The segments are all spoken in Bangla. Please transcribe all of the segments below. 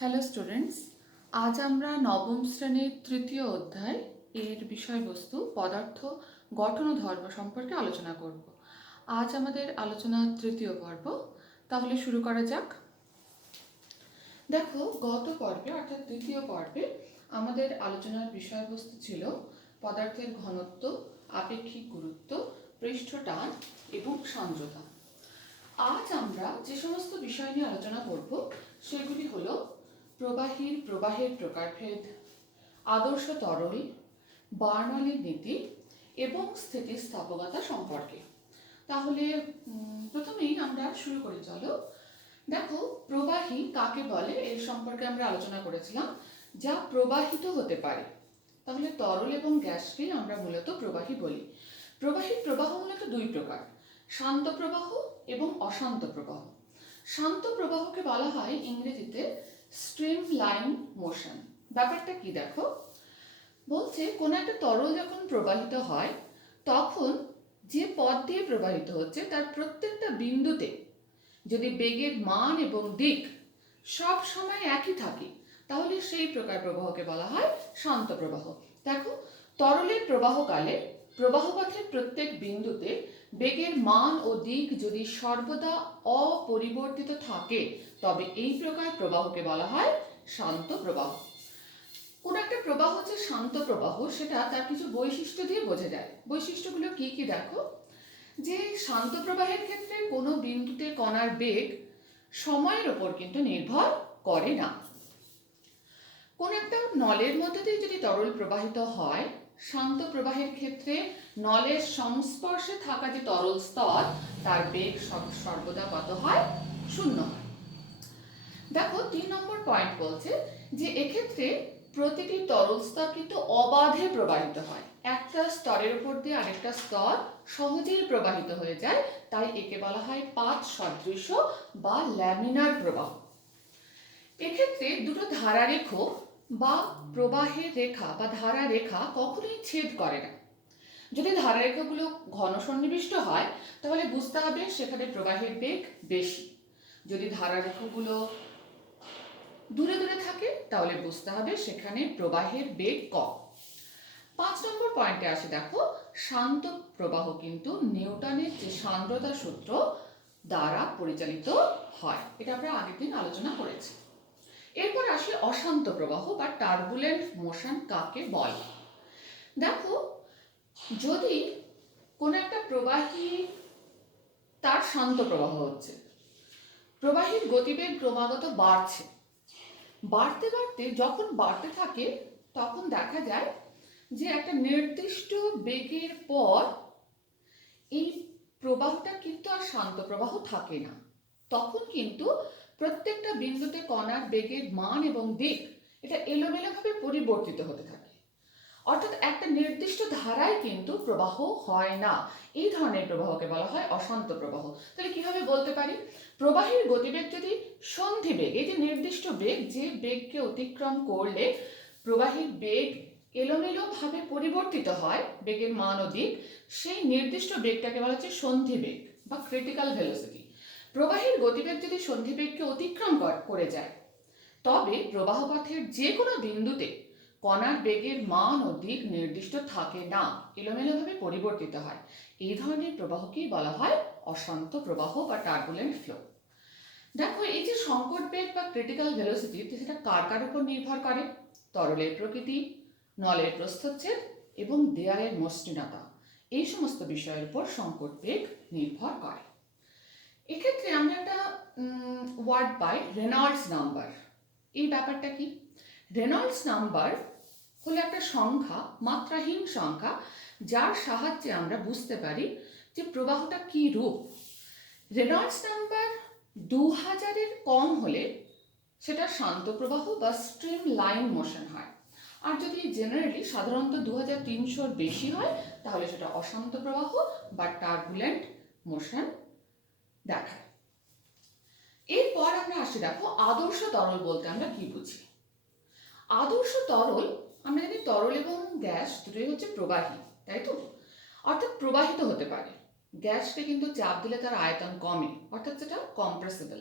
হ্যালো স্টুডেন্টস, আজ আমরা নবম শ্রেণীর তৃতীয় অধ্যায় এর বিষয়বস্তু পদার্থ গঠন ও ধর্ম সম্পর্কে আলোচনা করব। আজ আমাদের আলোচনার তৃতীয় পর্ব, তাহলে শুরু করা যাক। দেখো, গত পর্বে অর্থাৎ তৃতীয় পর্বে আমাদের আলোচনার বিষয়বস্তু ছিল পদার্থের ঘনত্ব, আপেক্ষিক গুরুত্ব, পৃষ্ঠটান এবং সান্দ্রতা। আজ আমরা যে সমস্ত বিষয় নিয়ে আলোচনা করব সেগুলি হলো প্রবাহীর প্রবাহের প্রকারভেদ, আদর্শ তরল, বার্নৌলির নীতি এবং স্থিতিস্থাপকতা সম্পর্কে। তাহলে প্রথমেই আমরা শুরু করি, চলো। দেখো, প্রবাহী কাকে বলে এর সম্পর্কে আমরা আলোচনা করেছিলাম, যা প্রবাহিত হতে পারে। তাহলে তরল এবং গ্যাসকে আমরা মূলত প্রবাহী বলি। প্রবাহীর প্রবাহ মূলত দুই প্রকার, শান্ত প্রবাহ এবং অশান্ত প্রবাহ। শান্ত প্রবাহকে বলা হয় ইংরেজিতে স্ট্রিম লাইন মোশন। ব্যাপারটা কি দেখো, বলছে কোনো একটা তরল যখন প্রবাহিত হয় তখন যে পথ দিয়ে প্রবাহিত হচ্ছে তার প্রত্যেকটা বিন্দুতে যদি বেগের মান এবং দিক সব সময় একই থাকে তাহলে সেই প্রকার প্রবাহকে বলা হয় শান্ত প্রবাহ। দেখো, তরলের প্রবাহকালে প্রবাহপথের প্রত্যেক বিন্দুতে বেগের মান ও দিক যদি সর্বদা অপরিবর্তিত থাকে তবে এই প্রকার প্রবাহকে বলা হয় শান্ত প্রবাহ। কোন একটা প্রবাহ যে শান্ত প্রবাহ সেটা তার কিছু বৈশিষ্ট্য দিয়ে বোঝা যায়। বৈশিষ্ট্যগুলো কি কি দেখো, যে শান্ত প্রবাহের ক্ষেত্রে কোনো বিন্দুতে কণার বেগ সময়ের ওপর কিন্তু নির্ভর করে না। কোন একটা নলের মধ্যে দিয়ে যদি তরল প্রবাহিত হয়, শান্ত প্রবাহের ক্ষেত্রে নলের সংস্পর্শে থাকা যে তরল স্তর তার বেগ সর্বদা কত হয়? শূন্য হয়। দেখো, 3 নম্বর পয়েন্ট বলছে যে এক্ষেত্রে প্রতিটি তরল স্তর কিন্তু অবাধে প্রবাহিত হয়, একটা স্তরের উপর দিয়ে আরেকটা স্তর সহজেই প্রবাহিত হয়ে যায়, তাই একে বলা হয় পাত সদৃশ্য বা ল্যামিনার প্রবাহ। এক্ষেত্রে দুটো ধারারেখ বা প্রবাহের রেখা বা ধারা রেখা কখনোই ছেদ করে না। যদি ধারারেখাগুলো ঘন সন্নিবিষ্ট হয় তাহলে বুঝতে হবে সেখানে প্রবাহের বেগ বেশি। যদি ধারারেখাগুলো দূরে দূরে থাকে তাহলে বুঝতে হবে সেখানে প্রবাহের বেগ কম। 5 নম্বর পয়েন্টে আসে, দেখো, শান্ত প্রবাহ কিন্তু নিউটনের যে সান্দ্রতা সূত্র দ্বারা পরিচালিত হয়, এটা আমরা আগের দিন আলোচনা করেছি। এরপর আসে অশান্ত প্রবাহ বা টার্বুলেন্ট মোশন কাকে বলে। দেখো, যদি কোন একটা প্রবাহী তার শান্ত প্রবাহ হচ্ছে, প্রবাহীর গতিবেগ ক্রমাগত বাড়ছে, বাড়তে বাড়তে যখন বাড়তে থাকে তখন দেখা যায় যে একটা নির্দিষ্ট বেগের পর এই প্রবাহটা কিন্তু আর শান্ত প্রবাহ থাকে না। তখন কিন্তু প্রত্যেকটা বিন্দুতে কণার বেগের মান এবং দিক এটা এলোমেলোভাবে পরিবর্তিত হতে থাকে, অর্থাৎ একটা নির্দিষ্ট ধারায় কিন্তু প্রবাহ হয় না। এই ধরনের প্রবাহকে বলা হয় অশান্ত প্রবাহ। তাহলে কিভাবে বলতে পারি, প্রবাহের গতিবেগ যদি সন্ধি বেগ, এই যে নির্দিষ্ট বেগ, যে বেগকে অতিক্রম করলে প্রবাহের বেগ এলোমেলোভাবে পরিবর্তিত হয় বেগের মান ও দিক, সেই নির্দিষ্ট বেগটাকে বলা হচ্ছে সন্ধি বেগ বা ক্রিটিক্যাল ভেলোসিটি। প্রবাহের গতিবেগ যদি সন্ধি বেগকে অতিক্রম করে যায় তবে প্রবাহপথের যে কোনো বিন্দুতে কণার বেগের মান ও দিক নির্দিষ্ট থাকে না, এলোমেলোভাবে পরিবর্তিত হয়। এই ধরনের প্রবাহকেই বলা হয় অশান্ত প্রবাহ বা টার্বুলেন্ট ফ্লো। দেখো, এই যে সংকট বেগ বা ক্রিটিক্যাল ভেলোসিটি সেটা কার কার উপর নির্ভর করে? তরলের প্রকৃতি, নলের প্রস্থচ্ছেদ এবং দেয়ালের মসৃণতা, এই সমস্ত বিষয়ের উপর সংকট বেগ নির্ভর করে। এক্ষেত্রে আমরা একটা ওয়ার্ড পাই, রেনল্ডস নাম্বার। এই ব্যাপারটা কি? রেনল্ডস নাম্বার হলো একটা সংখ্যা, মাত্রাহীন সংখ্যা, যার সাহায্যে আমরা বুঝতে পারি যে প্রবাহটা কি রূপ। রেনল্ডস নাম্বার 2000-এর কম হলে সেটা শান্ত প্রবাহ বা স্ট্রিম লাইন মোশন হয়, আর যদি জেনারেলি সাধারণত 2300-র বেশি হয় তাহলে সেটা অশান্ত প্রবাহ বা টার্বুলেন্ট মোশন দেখায়। এরপর আমরা আসি, দেখো, আদর্শ তরল বলতে আমরা কি বুঝি। আদর্শ তরল, আমরা জানি তরল এবং গ্যাস দুটোই হচ্ছে প্রবাহী, তাই তো, অর্থাৎ প্রবাহিত হতে পারে। গ্যাসকে কিন্তু চাপ দিলে তার আয়তন কমে, অর্থাৎ সেটা কম্প্রেসিবল।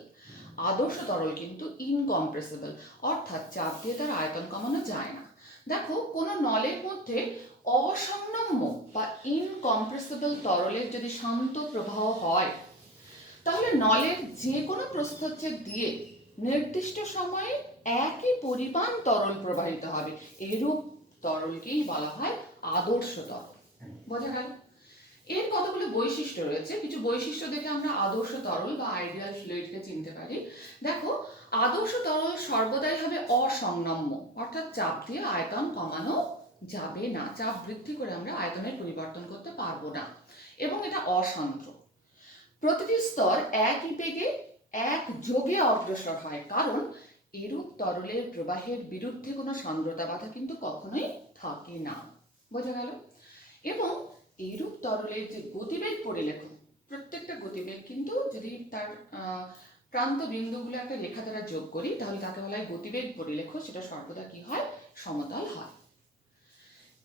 আদর্শ তরল কিন্তু ইনকম্প্রেসিবল, অর্থাৎ চাপ দিয়ে তার আয়তন কমানো যায় না। দেখো, কোনো নলের মধ্যে অসংনম্য বা ইনকম্প্রেসিবল তরলের যদি শান্ত প্রবাহ হয়, তাহলে নলের যে কোনো প্রস্থচ্ছেদ দিয়ে নির্দিষ্ট সময়ে একই পরিমাণ তরল প্রবাহিত হবে। এরূপ তরলকেই বলা হয় আদর্শ তরল। বোঝা গেল? এর কতগুলো বৈশিষ্ট্য রয়েছে, কিছু বৈশিষ্ট্য দেখে আমরা আদর্শ তরল বা আইডিয়াল ফ্লুইডকে চিনতে পারি। দেখো, আদর্শ তরল সর্বদাই হবে অসংনম্য, অর্থাৎ চাপ দিয়ে আয়তন কমানো যাবে না, চাপ বৃদ্ধি করে আমরা আয়তনের পরিবর্তন করতে পারবো না, এবং এটা অসান্দ্র। প্রতিটি স্তর একই বেগে এক যোগে অগ্রসর হয়, কারণ এরূপ তরলের প্রবাহের বিরুদ্ধে কোনো সান্দ্রতা বাধা কিন্তু কখনোই থাকে না। বোঝা গেল? এবং এইরূপ তরলের যে গতিবেগ পরিলেখ, প্রত্যেকটা গতিবেগ কিন্তু যদি তার প্রান্ত বিন্দুগুলো একটা রেখা দ্বারা যোগ করি, তাহলে তাকে বলা হয় গতিবেগ পরিলেখ, সেটা সর্বদা কি হয়? সমতল হয়।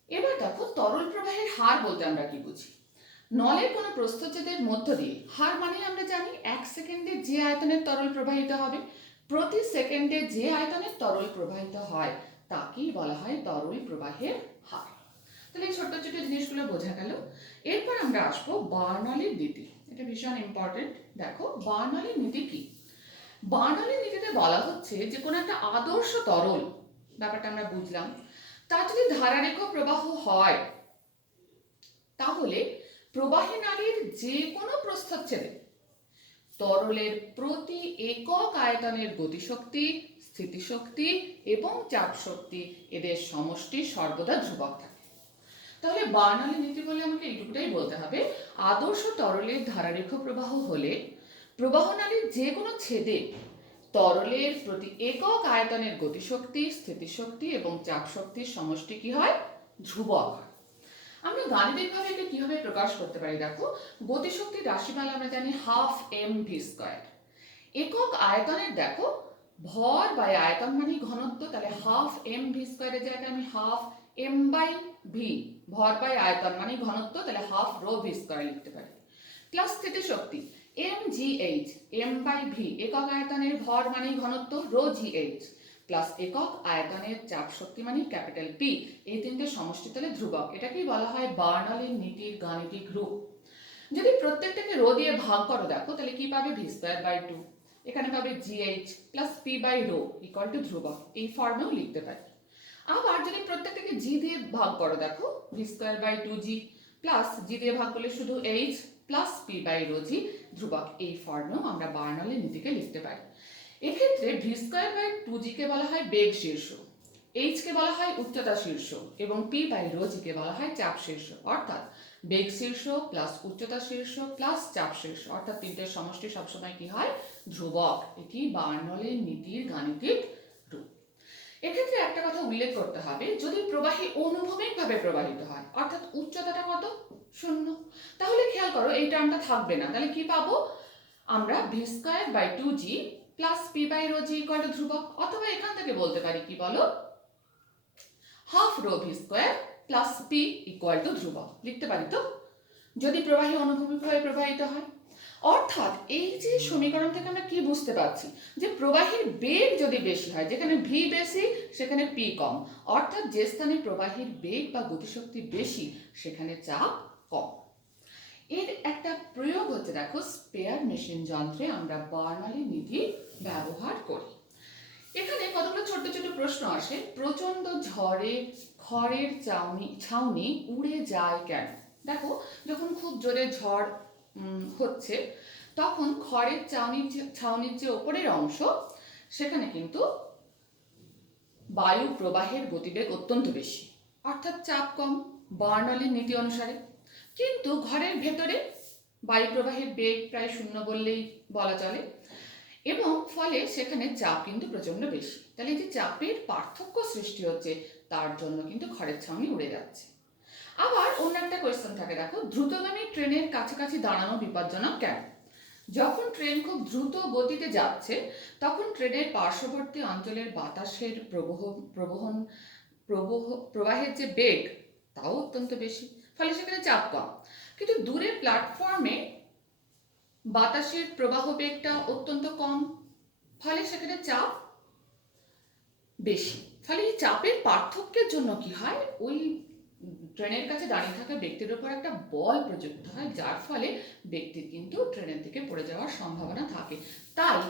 এবার দেখো, তরল প্রবাহের হার বলতে আমরা কি বুঝি? নলের কোনো প্রস্থচ্ছেদের মধ্য দিয়ে, হার মানে আমরা জানি 1 সেকেন্ডে যে আয়তনের তরল প্রবাহিত হবে, প্রতি সেকেন্ডে যে আয়তনের তরল প্রবাহিত হয় তাকেই বলা হয় তরল প্রবাহের হার। তাহলে এই ছোট্ট ছোট জিনিসগুলো বোঝা গেল। এরপর আমরা আসবো বার্নৌলির নীতি। এটা ভীষণ ইম্পর্টেন্ট। দেখো, বার্নৌলির নীতি কি? বার্নৌলির নীতিতে বলা হচ্ছে যে কোনো একটা আদর্শ তরল, ব্যাপারটা আমরা বুঝলাম, তার যদি ধারারেখ প্রবাহ হয়, তাহলে প্রবাহী নালীর যে কোনো প্রস্থচ্ছেদে তরলের প্রতি একক আয়তনের গতিশক্তি, স্থিতিশক্তি এবং চাপ শক্তি, এদের সমষ্টি সর্বদা ধ্রুবক থাকে। তাহলে বার্নৌলি নীতি বলে আমাকে এইটুকুটাই বলতে হবে, আদর্শ তরলের ধারারেখ প্রবাহ হলে প্রবাহ নালীর যে কোনো ছেদে তরলের প্রতি একক আয়তনের গতিশক্তি, স্থিতিশক্তি এবং চাপ শক্তির সমষ্টি কি হয়? ধ্রুবক হয়। আমরা গাণিতিকভাবে একে কিভাবে প্রকাশ করতে পারি? দেখো, গতিশক্তির রাশিমালা আমরা জানি 1/2 mv²। একক আয়তনের দেখো, ভর বাই আয়তন মানে ঘনত্ব, তাহলে 1/2 mv² এর জায়গায় আমি 1/2 m/v, ভর বাই আয়তন মানে ঘনত্ব, তাহলে 1/2 ρv² লিখতে পারি। প্লাস স্থিতিশক্তি mgh, m/v, একক আয়তনের ভর মানে ঘনত্ব, ρgh, প্লাস একক আয়তনের চাপ শক্তি মানে ক্যাপিটাল P, এই তিনটে সমষ্টি তাহলে ধ্রুবক। এটাকেই বলা হয় বার্নৌলির নীতির গাণিতিক রূপ। যদি প্রত্যেকটাকে রো দিয়ে ভাগ করো, দেখো তাহলে কি পাবে? v²/2, এখানে পাবে gh plus p/ρ equal to ধ্রুবক, এই ফর্মেও লিখতে পারি। আবার যদি প্রত্যেকটাকে g দিয়ে ভাগ করো, দেখো v²/2g প্লাস g দিয়ে ভাগ করলে শুধু h প্লাস p/ρg ধ্রুবক, এই ফর্মেও আমরা বার্নৌলির নীতিকে লিখতে পারি। এক্ষেত্রে v²/2g কে বলা হয় বেগ শীর্ষ, h কে বলা হয় উচ্চতা শীর্ষ এবং p/ρg কে বলা হয় চাপ শীর্ষ, অর্থাৎ বেগ শীর্ষ প্লাস উচ্চতা শীর্ষ প্লাস চাপ শীর্ষ, অর্থাৎ তিনটের সমষ্টি সবসময় কি হয়? ধ্রুবক। এটি বার্নৌলির নীতির গাণিতিক রূপ। এক্ষেত্রে একটা কথা উল্লেখ করতে হবে, যদি প্রবাহী অনুভূমিকভাবে প্রবাহিত হয়, অর্থাৎ উচ্চতাটা কত? 0, তাহলে খেয়াল করো এই টার্মটা থাকবে না। তাহলে কি পাবো আমরা? v²/2g plus p/ρg equal to ধ্রুবক, অথবা এখান থেকে বলতে পারি কি বলো? 1/2 ρv² plus p equal to ধ্রুবক লিখতে পারি তো, যদি প্রবাহী অনুভূমিকভাবে প্রবাহিত হয়। অর্থাৎ এই যে সমীকরণ থেকে আমরা কি বুঝতে পারছি, যে প্রবাহীর বেগ যদি বেশি হয়, যেখানে v বেশি সেখানে p কম, অর্থাৎ যে স্থানে প্রবাহীর বেগ বা গতিশক্তি বেশি সেখানে চাপ কম। এর একটা প্রয়োগ হচ্ছে, দেখো, স্পেয়ার মেশিন যন্ত্রে আমরা বার্নৌলির নীতি ব্যবহার করি। এখানে কতগুলো ছোট ছোট প্রশ্ন আসে। প্রচন্ড ঝড়ে খড়ের ছাউনি উড়ে যায় কেন? দেখো, যখন খুব জোরে ঝড় হচ্ছে, তখন খড়ের ছাউনির যে ওপরের অংশ, সেখানে কিন্তু বায়ু প্রবাহের গতিবেগ অত্যন্ত বেশি, অর্থাৎ চাপ কম বার্নৌলির নীতি অনুসারে। কিন্তু ঘরের ভেতরে বায়ু প্রবাহের বেগ প্রায় 0 বললেই বলা চলে, এবং ফলে সেখানে চাপ কিন্তু প্রচন্ড বেশি। তাহলে এই যে চাপের পার্থক্য সৃষ্টি হচ্ছে, তার জন্য কিন্তু খড়ের ছাউনি উড়ে যাচ্ছে। আবার অন্য একটা কোয়েশ্চেন থাকে, দেখো, দ্রুতগামী ট্রেনের কাছাকাছি দাঁড়ানো বিপজ্জনক কেন? যখন ট্রেন খুব দ্রুত গতিতে যাচ্ছে, তখন ট্রেনের পার্শ্ববর্তী অঞ্চলের বাতাসের প্রবাহের যে বেগ তাও অত্যন্ত বেশি, ফলে সেখানে চাপ কম। কিন্তু দূরে প্ল্যাটফর্মে বাতাসের প্রবাহ বেগটা অত্যন্ত কম, ফলে সেখানে চাপ বেশি। ফলে এই চাপের পার্থক্যের জন্য কি হয়, ওই ট্রেনের কাছে দাঁড়িয়ে থাকা ব্যক্তির উপর একটা বল প্রযুক্ত হয়, যার ফলে ব্যক্তির কিন্তু ট্রেনের থেকে পড়ে যাওয়ার সম্ভাবনা থাকে। তাই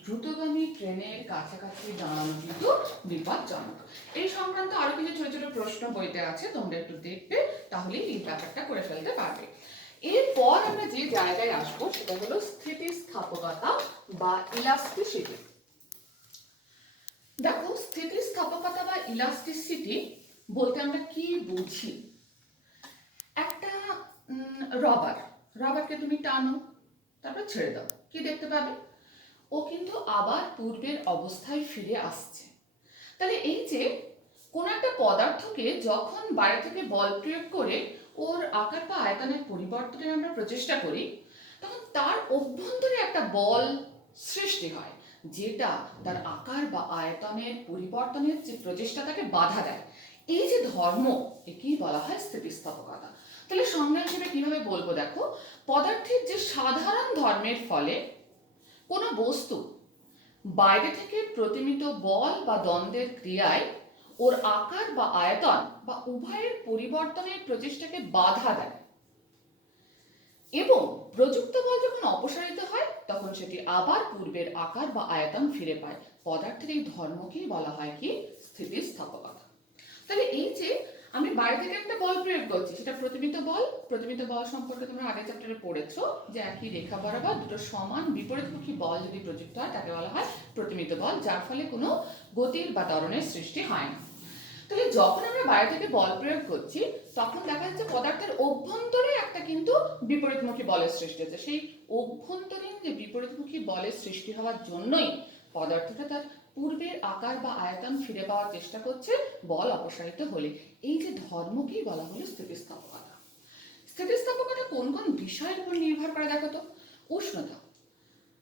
দ্রুতগামী ট্রেনের কাছাকাছি দাঁড়ানো কিন্তু বিপজ্জনক। এই সংক্রান্ত আরো কিছু ছোট ছোট প্রশ্ন বইতে আছে, তোমরা একটু দেখবে, তাহলে এই ব্যাপারটা করে ফেলতে পারবে। এরপর আমরা যে জায়গায় আসবো সেটা হলো স্থিতিস্থাপকতা বা ইলাস্টিসিটি। দেখো, স্থিতিস্থাপকতা বা ইলাস্টিসিটি বলতে আমরা কি বুঝি? একটা রবারকে তুমি টানো, তারপর ছেড়ে দাও, কি দেখতে পাবে? ও কিন্তু আবার পূর্বের অবস্থায় ফিরে আসছে। তাহলে এই যে কোন একটা পদার্থকে যখন বাইরে থেকে বল প্রয়োগ করে ওর আকার বা আয়তনের পরিবর্তনের আমরা প্রচেষ্টা করি, তখন তার অভ্যন্তরে একটা বল সৃষ্টি হয়, যেটা তার আকার বা আয়তনের পরিবর্তনের যে প্রচেষ্টা তাকে বাধা দেয়। এই যে ধর্ম, একেই বলা হয় স্থিতিস্থাপকতা। তাহলে সংজ্ঞা হিসেবে কিভাবে বলবো? দেখো, পদার্থের যে সাধারণ ধর্মের ফলে কোনো বস্তু বাইরে থেকে প্রতিমিত বল বা দ্বন্দ্বের ক্রিয়ায় ওর আকার বা আয়তন বা উভয়ের পরিবর্তনের প্রচেষ্টাকে বাধা দেয়, এবং প্রযুক্ত বল যখন অপসারিত হয় তখন সেটি আবার পূর্বের আকার বা আয়তন ফিরে পায়। পদার্থের এই ধর্মকেই বলা হয় কি? স্থিতিস্থাপকতা। তাহলে এই যে আমি বাইরে থেকে একটা বল প্রয়োগ করছি, সেটা প্রতিমিত বল সম্পর্কে তোমরা আগের চ্যাপ্টারে পড়েছো, যে একই রেখা বরাবর দুটো সমান বিপরীতমুখী বল যদি প্রযুক্ত হয় তাকে বলা হয় প্রতিমিত বল, যার ফলে কোনো গতির বা ত্বরণের সৃষ্টি হয় না। তাহলে যখন আমরা বাইরে থেকে বল প্রয়োগ করছি, তখন দেখা যাচ্ছে পদার্থের অভ্যন্তরে একটা কিন্তু বিপরীতমুখী বলের সৃষ্টি হচ্ছে। সেই অভ্যন্তরীণ যে বিপরীতমুখী বলের সৃষ্টি হওয়ার জন্যই পদার্থটা তার পূর্বের আকার বা আয়তন ফিরে পাওয়ার চেষ্টা করছে বল অপসারিত হলে। এই যে ধর্মকেই বলা হলো স্থিতিস্থাপকতা। স্থিতিস্থাপকতা কোন কোন বিষয়ের উপর নির্ভর করে দেখো তো? উষ্ণতা।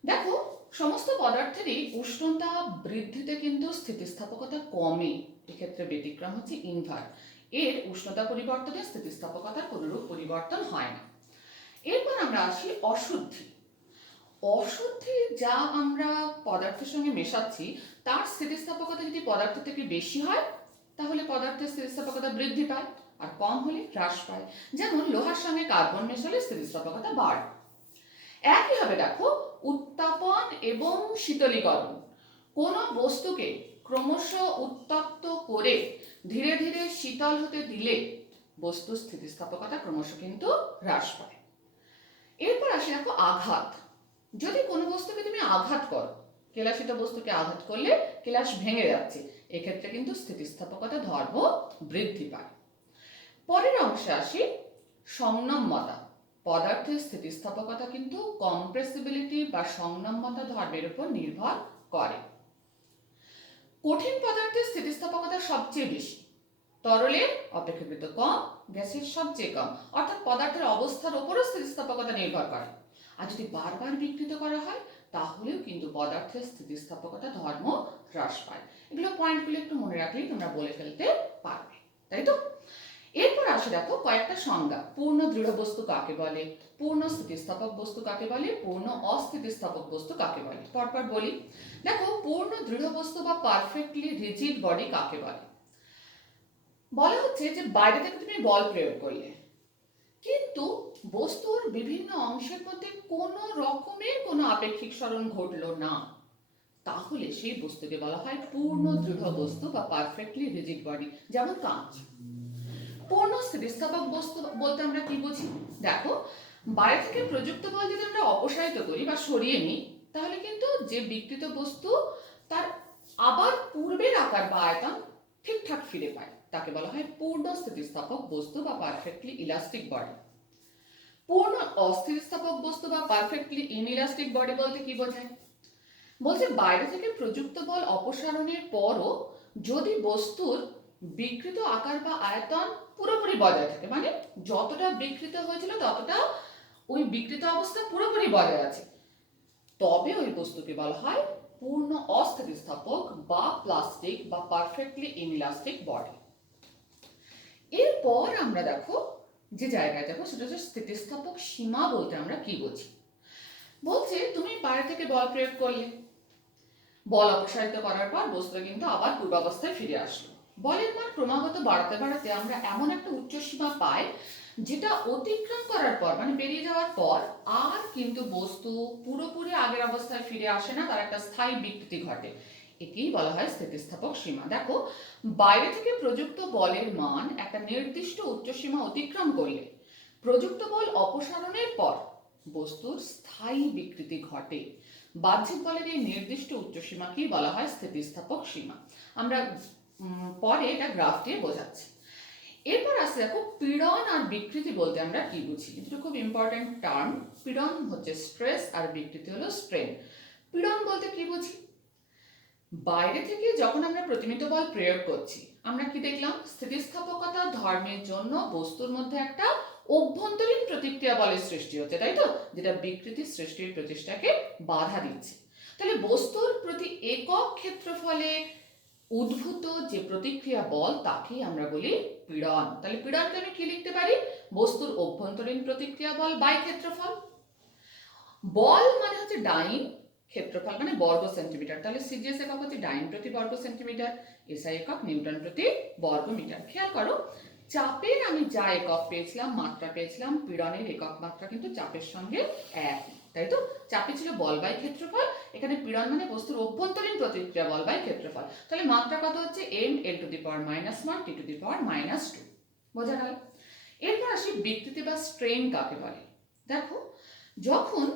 দেখো, সমস্ত পদার্থেরই উষ্ণতা বৃদ্ধিতে কিন্তু স্থিতিস্থাপকতা কমে। এক্ষেত্রে ব্যতিক্রম হচ্ছে ইনভার্ট। এর উষ্ণতা পরিবর্তনে স্থিতিস্থাপকতার কোনরূপ পরিবর্তন হয় না। এরপর আমরা আসি অশুদ্ধি। অশুদ্ধি যা আমরা পদার্থের সঙ্গে মেশাচ্ছি, তার স্থিতিস্থাপকতা যদি পদার্থ থেকে বেশি হয় তাহলে পদার্থের স্থিতিস্থাপকতা বৃদ্ধি পায়, আর কম হলে হ্রাস পায়। যেমন লোহার সঙ্গে কার্বন মেশালে স্থিতিস্থাপকতা বাড়ে। একইভাবে দেখো, উত্তাপন এবং শীতলীকরণ। কোনো বস্তুকে ক্রমশ উত্তপ্ত করে ধীরে ধীরে শীতল হতে দিলে বস্তুর স্থিতিস্থাপকতা ক্রমশ কিন্তু হ্রাস পায়। এরপর আসে দেখো আঘাত। যদি কোনো বস্তুকে তুমি আঘাত করো, কেলাসিত বস্তুকে আঘাত করলে কেলাস ভেঙে যাচ্ছে, এক্ষেত্রে কিন্তু স্থিতিস্থাপকতা ধর্ম বৃদ্ধি পায়। পরের অংশে আসি সংনম্যতা। পদার্থের স্থিতিস্থাপকতা কিন্তু কম্প্রেসিবিলিটি বা সংনম্যতা ধর্মের উপর নির্ভর করে। কঠিন পদার্থের স্থিতিস্থাপকতা সবচেয়ে বেশি, তরলের অপেক্ষাকৃত কম, গ্যাসের সবচেয়ে কম। অর্থাৎ পদার্থের অবস্থার উপরও স্থিতিস্থাপকতা নির্ভর করে। আর যদি বারবার বিকৃত করা হয় তাহলেও কিন্তু পদার্থের স্থিতিস্থাপকতা ধর্ম হ্রাস পায়। এগুলো পয়েন্টগুলো একটু মনে রাখলেই তোমরা বলে ফেলতে পারবে, তাই তো? এরপর আসে দেখো কয়েকটা সংজ্ঞা। পূর্ণ দৃঢ় বস্তু কাকে বলে, পূর্ণ স্থিতিস্থাপক বস্তু কাকে বলে, পূর্ণ অস্থিতিস্থাপক বস্তু কাকে বলে। পরপর বলি। দেখো, পূর্ণ দৃঢ় বস্তু বা পারফেক্টলি রিজিড বডি কাকে বলে? বলা হচ্ছে যে বাইরে থেকে তুমি বল প্রয়োগ করলে, কিন্তু বস্তুর বিভিন্ন অংশের মধ্যে কোনো রকমের কোনো আপেক্ষিক সরণ ঘটলো না, তাহলে সেই বস্তুকে বলা হয় পূর্ণ দৃঢ় বস্তু বা পারফেক্টলি রিজিড বডি। যেমন কাঁচ। পূর্ণ স্থিতিস্থাপক বস্তু বলতে আমরা কি বুঝি? দেখো, বাইরে থেকে প্রযুক্ত বল যদি আমরা অপসারিত করি বা সরিয়ে নিই, তাহলে কিন্তু যে বিকৃত বস্তু তার আবার পূর্বের আকার বা আয়তন ঠিকঠাক ফিরে পায়, তাকে বলা হয় পূর্ণ স্থিতিস্থাপক বস্তু বা পারফেক্টলি ইলাস্টিক বডি। পূর্ণ অস্থিতিস্থাপক বস্তু বা পারফেক্টলি ইনইলাস্টিক বডি বলতে কি বোঝায়? বলছে বাইরে থেকে প্রযুক্ত বল অপসারণের পরও যদি বস্তুর বিকৃত আকার বা আয়তন পুরোপুরি বজায় থাকে, মানে যতটা বিকৃত হয়েছিল ততটা ওই বিকৃত অবস্থা পুরোপুরি বজায় আছে, তবে ওই বস্তুকে বলা হয় পূর্ণ অস্থিতিস্থাপক বা প্লাস্টিক বা পারফেক্টলি ইনইলাস্টিক বডি। এরপর আমরা দেখো যে জায়গায় যাবো সেটা হচ্ছে স্থিতিস্থাপক সীমা বলতে আমরা কি বুঝি। বলছে তুমি বাইরে থেকে বল প্রয়োগ করলে, বল অপসারিত করার পর বস্তু কিন্তু আবার পূর্বাবস্থায় ফিরে আসলো। বলের মান ক্রমাগত বাড়াতে বাড়াতে আমরা এমন একটা উচ্চ সীমা পাই যেটা অতিক্রম করার পর মানে পেরিয়ে যাওয়ার পর আর কিন্তু বস্তু পুরোপুরি আগের অবস্থায় ফিরে আসে না, তার একটা স্থায়ী বিকৃতি ঘটে। একেই বলা হয় স্থিতিস্থাপক সীমা। দেখো, বাইরে থেকে প্রযুক্ত বলের মান একটা নির্দিষ্ট উচ্চ সীমা অতিক্রম করলে প্রযুক্ত বল অপসারণের পর বস্তুর স্থায়ী বিকৃতি ঘটে। বাহ্যিক বলের এই নির্দিষ্ট উচ্চ সীমাকেই বলা হয় স্থিতিস্থাপক সীমা। আমরা পরে এটা গ্রাফ দিয়ে বোঝাচ্ছি। এরপর আসছে দেখো, পীড়ন আর বিকৃতি বলতে আমরা কি বুঝি। এটা খুব ইম্পর্টেন্ট টার্ম। পীড়ন হচ্ছে স্ট্রেস আর বিকৃতি হলো স্ট্রেন। পীড়ন বলতে কি বুঝি, বাইরে থেকে যখন আমরা প্রতিমিত বল প্রয়োগ করছি আমরা কি দেখলাম, স্থিতিস্থাপকতা ধর্মের জন্য বস্তুর মধ্যে একটা অভ্যন্তরীণ প্রতিক্রিয়া বলের সৃষ্টি হচ্ছে, তাই তো, যেটা বিকৃতি সৃষ্টির প্রচেষ্টাকে বাধা দিচ্ছে। তাহলে বস্তুর প্রতি একক ক্ষেত্রফলে উদ্ভূত যে প্রতিক্রিয়া বল তাকেই আমরা বলি পীড়ন। তাহলে পীড়নকে আমি কি লিখতে পারি, বস্তুর অভ্যন্তরীণ প্রতিক্রিয়া বল বাই ক্ষেত্রফল। বল মানে হচ্ছে ডাইন, ক্ষেত্রফল মানে বর্গ সেন্টিমিটার। তাহলে সিজিএস একক হচ্ছে ডাইন প্রতি বর্গ সেন্টিমিটার, এসআই একক নিউটন প্রতি বর্গ মিটার। খেয়াল করো, চাপের আমি যা একক পেয়েছিলাম, মাত্রা পেয়েছিলাম, পীড়নের একক মাত্রা কিন্তু চাপের সঙ্গে এক, তাই তো। চাপে ছিল বল বাই ক্ষেত্রফল, এখানে পীড়ন মানে বস্তুর অভ্যন্তরীণ প্রতিক্রিয়া বল বাই ক্ষেত্রফল। তাহলে মাত্রা কত হচ্ছে, m l to the power -1 t to the power -2। বোঝা গেল। এরপর আসি বিকৃতি বা স্ট্রেন কাকে বলে। দেখো, যখন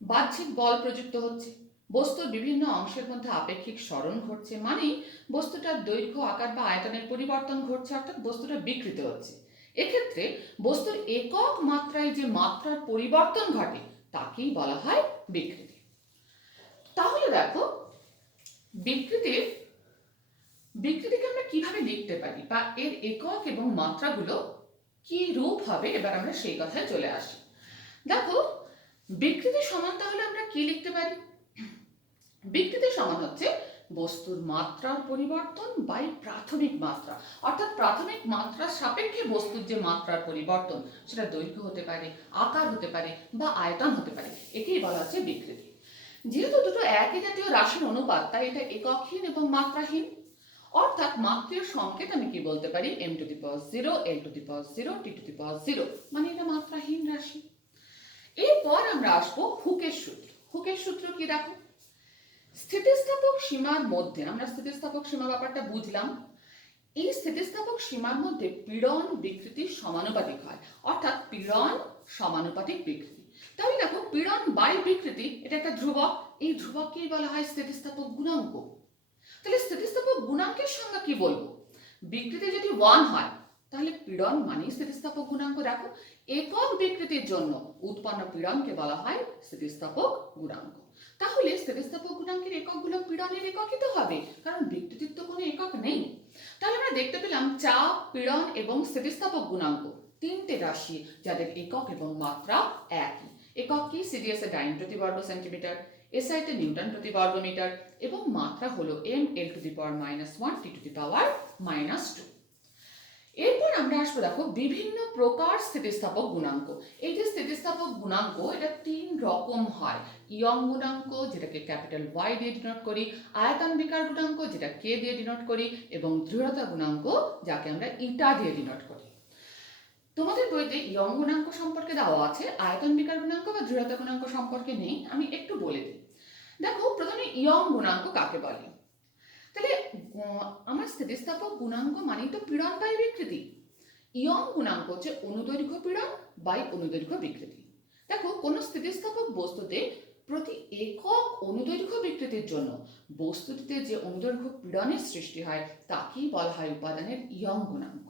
বাহ্যিক বল প্রযুক্ত হচ্ছে, বস্তুর বিভিন্ন অংশের মধ্যে আপেক্ষিক সরণ ঘটছে, মানে বস্তুটার দৈর্ঘ্য, আকার বা আয়তনের পরিবর্তন ঘটছে, অর্থাৎ বস্তুটা বিকৃত হচ্ছে। এক্ষেত্রে বস্তুর একক মাত্রায় যে মাত্রার পরিবর্তন ঘটে তাকেই বলা হয় বিকৃতি। তাহলে দেখো, বিকৃতিকে আমরা কিভাবে লিখতে পারি বা এর একক এবং মাত্রাগুলো কি রূপ হবে, এবার আমরা সেই কথায় চলে আসি। দেখো, বিকৃতি সমান তাহলে আমরা কি লিখতে পারি, বিকৃতি সমান হচ্ছে বস্তুর মাত্রার পরিবর্তন বাই প্রাথমিক মাত্রা, অর্থাৎ প্রাথমিক মাত্রার সাপেক্ষে বস্তুর যে মাত্রার পরিবর্তন, সেটা দৈর্ঘ্য হতে পারে, আকার হতে পারে বা আয়তন হতে পারে, একেই বলা হচ্ছে বিকৃতি। যেহেতু দুটো একই জাতীয় রাশির অনুপাত, তাই এটা এককহীন এবং মাত্রাহীন। অর্থাৎ মাত্রার সংকেত আমি কি বলতে পারি, m to the power 0, l to the power 0, t to the power 0, মানে এটা মাত্রাহীন রাশি। এরপর আমরা আসবো হুকের সূত্র। হুকের সূত্র কি দেখো, স্থিতিস্থাপক সীমার মধ্যে, আমরা স্থিতিস্থাপক সীমা ব্যাপারটা বুঝলাম, এই স্থিতিস্থাপক সীমার মধ্যে পীড়ন বিকৃতি সমানুপাতিক হয়, অর্থাৎ পীড়ন সমানুপাতিক বিকৃতি। তাহলে দেখো, পীড়ন বাই বিকৃতি এটা একটা ধ্রুবক, এই ধ্রুবককেই বলা হয় স্থিতিস্থাপক গুণাঙ্ক। তাহলে স্থিতিস্থাপক গুণাঙ্কের সংজ্ঞা কি বলবো, বিকৃতি যদি 1 হয় তাহলে পীড়ন মানেই স্থিতিস্থাপক গুণাঙ্ক। দেখো, একক বিকৃতির জন্য উৎপন্ন পীড়নকে বলা হয় স্থিতিস্থাপক গুণাঙ্ক। তাহলে স্থিতিস্থাপক গুণাঙ্কের এককগুলো পীড়নের এককই তো হবে, কারণ বিকৃতির তো কোনো একক নেই। তাহলে আমরা দেখতে পেলাম চাপ, পীড়ন এবং স্থিতিস্থাপক গুণাঙ্ক তিনটে রাশি যাদের একক এবং মাত্রা একই। একক কি, সিজিএস এ ডাইন প্রতি বর্গ সেন্টিমিটার, এসআই তে নিউটন প্রতি বর্গ মিটার, এবং মাত্রা হলো m l to the power -1 t to the power -2। এরপর আমরা আসবো দেখো বিভিন্ন প্রকার স্থিতিস্থাপক গুণাঙ্ক। এই যে স্থিতিস্থাপক গুণাঙ্ক, এটা 3 রকম হয়। ইয়ং গুণাঙ্ক, যেটাকে ক্যাপিটাল Y দিয়ে ডিনোট করি, আয়তন বিকার গুণাঙ্ক, যেটা K দিয়ে ডিনোট করি, এবং দৃঢ়তা গুণাঙ্ক, যাকে আমরা ইটা দিয়ে ডিনোট করি। তোমাদের বইতে ইয়ং গুণাঙ্ক সম্পর্কে দেওয়া আছে, আয়তন বিকার গুণাঙ্ক বা দৃঢ়তা গুণাঙ্ক সম্পর্কে নেই, আমি একটু বলে দিই। দেখো, প্রথমে ইয়ং গুণাঙ্ক কাকে বলে। তাহলে আমার স্থিতিস্থাপক গুণাঙ্ক মানেই তো পীড়ন বাই বিকৃতি। ইয়ং গুণাঙ্ক হচ্ছে অনুদৈর্ঘ্য পীড়ন বাই অনুদৈর্ঘ্য বিকৃতি। দেখো, কোন স্থিতিস্থাপক বস্তুতে প্রতি একক অনুদৈর্ঘ্য বিকৃতির জন্য বস্তুটিতে যে অনুদৈর্ঘ্য পীড়নের সৃষ্টি হয় তাকেই বলা হয় উপাদানের ইয়ং গুণাঙ্ক।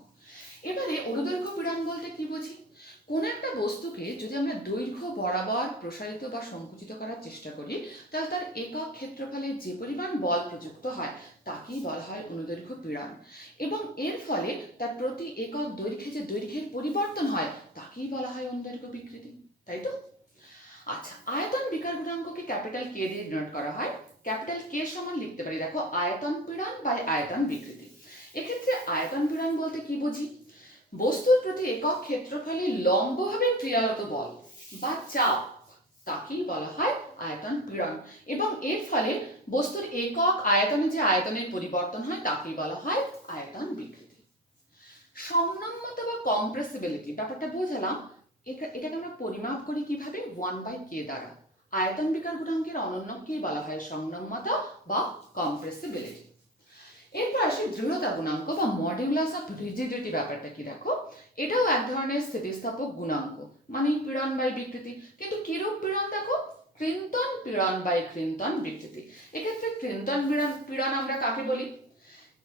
এবারে অনুদৈর্ঘ্য পীড়ন বলতে কি বুঝি, কোন একটা বস্তুকে যদি আমরা দৈর্ঘ্য বরাবর প্রসারিত বা সংকুচিত করার চেষ্টা করি, তাহলে তার একক ক্ষেত্রফলে যে পরিমাণ বল প্রযুক্ত হয় তাকেই বলা হয় অনুদৈর্ঘ্য পীড়ন, এবং এর ফলে তার প্রতি একক দৈর্ঘ্যে যে দৈর্ঘ্যের পরিবর্তন হয় তাকেই বলা হয় অনুদৈর্ঘ্য বিকৃতি, তাই তো। আচ্ছা, আয়তন বিকার গুণাঙ্ককে ক্যাপিটাল K দিয়ে ডিনোট করা হয়। ক্যাপিটাল K সমান লিখতে পারি দেখো, আয়তন পীড়ন বাই আয়তন বিকৃতি। এক্ষেত্রে আয়তন পীড়ন বলতে কি বুঝি, বস্তুর প্রতি একক ক্ষেত্রফলে লম্বভাবে ক্রিয়ারত বল বা চাপ তাকেই বলা হয় আয়তন পীড়ন, এবং এর ফলে বস্তুর একক আয়তনে যে আয়তনের পরিবর্তন হয় তাকেই বলা হয় আয়তন বিকৃতি। সংনম্যতা বা কম্প্রেসিবিলিটি ব্যাপারটা বোঝালাম। এটাকে আমরা পরিমাপ করি কিভাবে? 1/k দ্বারা। আয়তন বিকার গুণাঙ্কের অনন্যকেই বলা হয় সংনম্যতা বা কম্প্রেসিবিলিটি। এরপর আসি দৃঢ়তা গুণাঙ্ক বা মডিউলাস অফ রিজিডিটি। ব্যাপারটা কি দেখো, এটাও এক ধরনের স্থিতিস্থাপক গুণাঙ্ক, মানে পীড়ন বাই বিকৃতি। কিন্তু কিরূপ পীড়ন দেখো, কৃন্তন পীড়ন বাই কৃন্তন বিকৃতি। এক্ষেত্রে কৃন্তন পীড়ন আমরা কাকে বলি?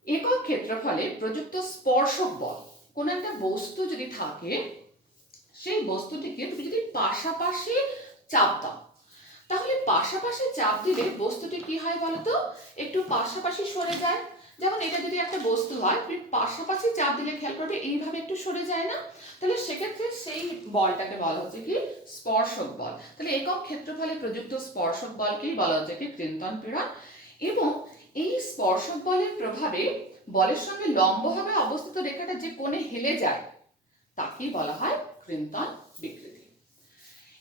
একক ক্ষেত্রফলে প্রযুক্ত স্পর্শক বল। কোন একটা বস্তু যদি থাকে, সেই বস্তুটিকে তুমি যদি পাশাপাশি চাপ দাও, তাহলে পাশাপাশি চাপ দিলে বস্তুটি কি হয় বলতো? একটু পাশাপাশি সরে যায়। যেমন এটা যদি একটা বস্তু হয়, তুমি পাশাপাশি চাপ দিলে খেয়াল করবে এইভাবে একটু সরে যায় না? তাহলে সেক্ষেত্রে সেই বলটাকে বলা হচ্ছে কি? স্পর্শক বল। তাহলে একক ক্ষেত্রফলে প্রযুক্ত স্পর্শক বলকেই বলা হচ্ছে কি? কৃন্তন পীড়ন। এবং এই স্পর্শক বলের প্রভাবে বলের সঙ্গে লম্বভাবে অবস্থিত রেখাটা যে কোণে হেলে যায় তাকেই বলা হয় কৃন্তন বিকৃতি।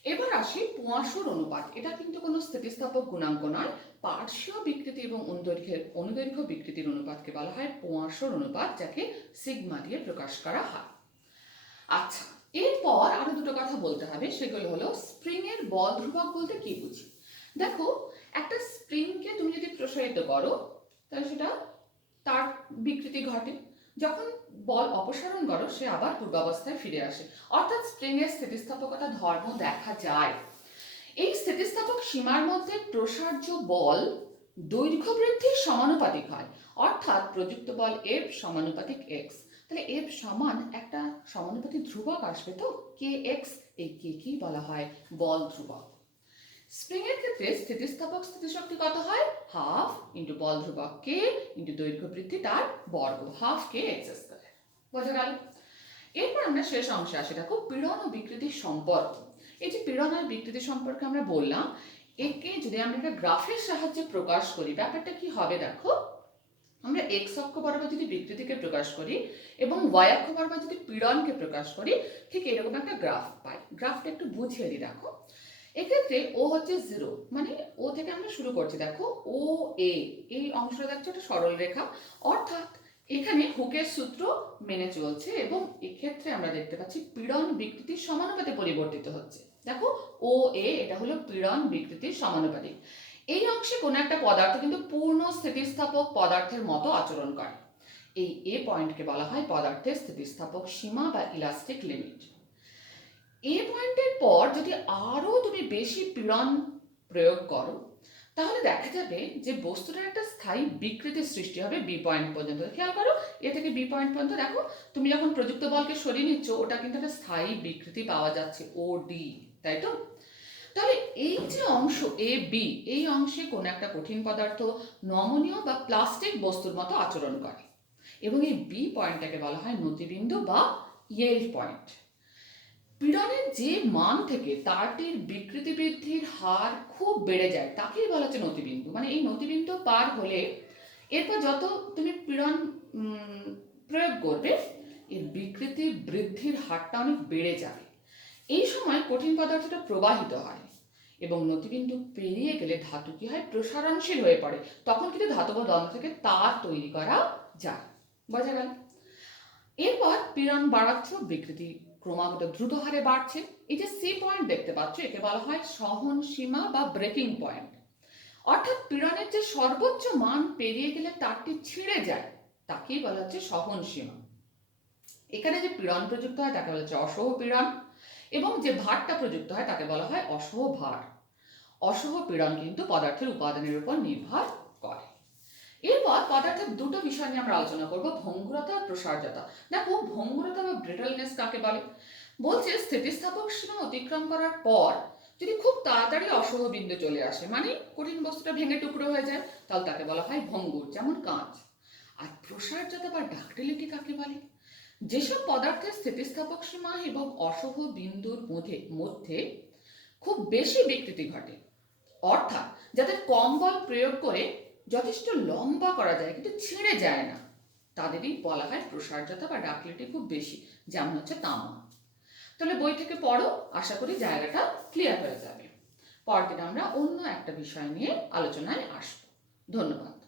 এবার আসি পোয়াশোর অনুপাত। এটা কিন্তু কোনো স্থিতিস্থাপক গুণাঙ্ক নয়। পার্শ্বীয় বিকৃতি এবং অনুদৈর্ঘ্য বিকৃতির অনুপাতকে বলা হয় পোয়াশোর অনুপাত, যাকে সিগমা দিয়ে প্রকাশ করা হয়। আচ্ছা, এরপর আরো দুটো কথা বলতে হবে, সেগুলো হলো স্প্রিং এর বল ধ্রুবক বলতে কি বুঝি। দেখো, একটা স্প্রিংকে তুমি যদি প্রসারিত করো তাহলে সেটা তার বিকৃতি ঘটে। যখন বল অপসারণ করো সে আবার পূর্বাবস্থায় ফিরে আসে। অর্থাৎ স্প্রিং এর স্থিতিস্থাপকতা ধর্ম দেখা যায়। এই স্থিতিস্থাপক সীমার মধ্যে প্রসার্য বল দৈর্ঘ্য বৃদ্ধির সমানুপাতিক হয়। অর্থাৎ প্রযুক্ত বল F সমানুপাতিক x। তাহলে F সমান একটা সমানুপাতিক ধ্রুবক আসবে তো, kx। এই k কি বলা হয় বল ধ্রুবক। স্প্রিং এর ক্ষেত্রে স্থিতিস্থাপক স্থিতিশক্তি কত হয়? হাফ ইন্টু বল ধ্রুবক k ইন্টু দৈর্ঘ্য বৃদ্ধি তার বর্গ, হাফ k x স্কয়ার। বোঝা গেল? এরপর আমরা শেষ অংশে আসি। দেখো, পীড়ন ও বিকৃতির সম্পর্ক। এই যে পীড়ন আর বিকৃতি সম্পর্কে আমরা বললাম, একে যদি আমরা একটা গ্রাফের সাহায্যে প্রকাশ করি, ব্যাপারটা কি হবে দেখো। আমরা x অক্ষ বরাবর যদি বিকৃতিকে প্রকাশ করি এবং y অক্ষ বরাবর যদি পীড়নকে প্রকাশ করি, ঠিক এরকম একটা গ্রাফ পাই। গ্রাফটা একটু বুঝিয়ে দিই। দেখো, এক্ষেত্রে ও হচ্ছে 0, মানে ও থেকে আমরা শুরু করছি। দেখো, ও এ এই অংশটা দেখছো একটা সরল রেখা, অর্থাৎ এখানে হুকের সূত্র মেনে চলছে, এবং এক্ষেত্রে আমরা দেখতে পাচ্ছি পীড়ন বিকৃতির সমানুপাতে পরিবর্তিত হচ্ছে। দেখো, ও এ এটা হলো পীড়ন বিকৃতির সমানুপাতিক। এই অংশে কোনো একটা পদার্থ কিন্তু পূর্ণ স্থিতিস্থাপক পদার্থের মতো আচরণ করে। এই এ পয়েন্টকে বলা হয় পদার্থের স্থিতিস্থাপক সীমা বা ইলাস্টিক লিমিট। এ পয়েন্টের পর যদি আরো তুমি বেশি পীড়ন প্রয়োগ করো, তাহলে দেখা যাবে যে বস্তুটার একটা স্থায়ী বিকৃতির সৃষ্টি হবে বি পয়েন্ট পর্যন্ত। খেয়াল করো, এ থেকে বি পয়েন্ট পর্যন্ত দেখো, তুমি যখন প্রযুক্ত বলকে সরিয়ে নিচ্ছ, ওটা কিন্তু একটা স্থায়ী বিকৃতি পাওয়া যাচ্ছে, ও ডি, তাই তো? তাহলে এই যে অংশ এ বি, এই অংশে কোনো একটা কঠিন পদার্থ নমনীয় বা প্লাস্টিক বস্তুর মতো আচরণ করে, এবং এই বি পয়েন্টটাকে বলা হয় নতিবিন্দু বা ইয়েল্ড পয়েন্ট। পীড়নের যে মান থেকে তারটির বিকৃতি বৃদ্ধির হার খুব বেড়ে যায় তাকেই বলা হচ্ছে নতিবিন্দু। মানে এই নতিবিন্দু পার হলে এরপর যত তুমি পীড়ন প্রয়োগ করবে, এর বিকৃতি বৃদ্ধির হারটা অনেক বেড়ে যাবে। এই সময় কঠিন পদার্থটা প্রবাহিত হয়, এবং নতিবিন্দু পেরিয়ে গেলে ধাতু কি হয়? প্রসারণশীল হয়ে পড়ে। তখন কিন্তু ধাতব দ্বন্দ্ব থেকে তার তৈরি করা যায়। বোঝা গেল? এরপর পীড়ন বাড়াচ্ছে, বিকৃতি ক্রমাগত দ্রুত হারে বাড়ছে। এই যে সি পয়েন্ট দেখতে পাচ্ছ, একে বলা হয় সহন সীমা বা ব্রেকিং পয়েন্ট। অর্থাৎ পীড়নের যে সর্বোচ্চ মান পেরিয়ে গেলে তারটি ছিঁড়ে যায় তাকেই বলা হচ্ছে সহন সীমা। এখানে যে পীড়ন প্রযুক্ত হয় তাকে বলা হচ্ছে অসহ পীড়ন, এবং যে ভারটা প্রযুক্ত হয় তাকে বলা হয় অসহ ভার। অসহ পীড়ন কিন্তু পদার্থের উপাদানের উপর নির্ভর করে। এরপর পদার্থের দুটো বিষয় নিয়ে আমরা আলোচনা করব, ভঙ্গুরতা আর প্রসার্যতা। দেখো, ভঙ্গুরতা বা ব্রিটলনেস কাকে বলে? বলছে স্থিতিস্থাপক সীমা অতিক্রম করার পর যদি খুব তাড়াতাড়ি অসহ বিন্দু চলে আসে, মানে কঠিন বস্তুটা ভেঙে টুকরো হয়ে যায়, তাহলে তাকে বলা হয় ভঙ্গুর, যেমন কাঁচ। আর প্রসার্যতা বা ডাক্টিলিটি কাকে বলে? যেসব পদার্থের স্থিতিস্থাপক সীমা এবং অসহ বিন্দুর মধ্যে খুব বেশি বিকৃতি ঘটে, অর্থাৎ যাদের কম বল প্রয়োগ করে যথেষ্ট লম্বা করা যায় কিন্তু ছিঁড়ে যায় না, তাদেরই বলা হয় প্রসার্যতা বা ডাক্টিলিটি খুব বেশি, যেমন হচ্ছে তামা। তাহলে বই থেকে পড়ো, আশা করি জায়গাটা ক্লিয়ার হয়ে যাবে। পরদিন আমরা অন্য একটা বিষয় নিয়ে আলোচনায় আসবো। ধন্যবাদ।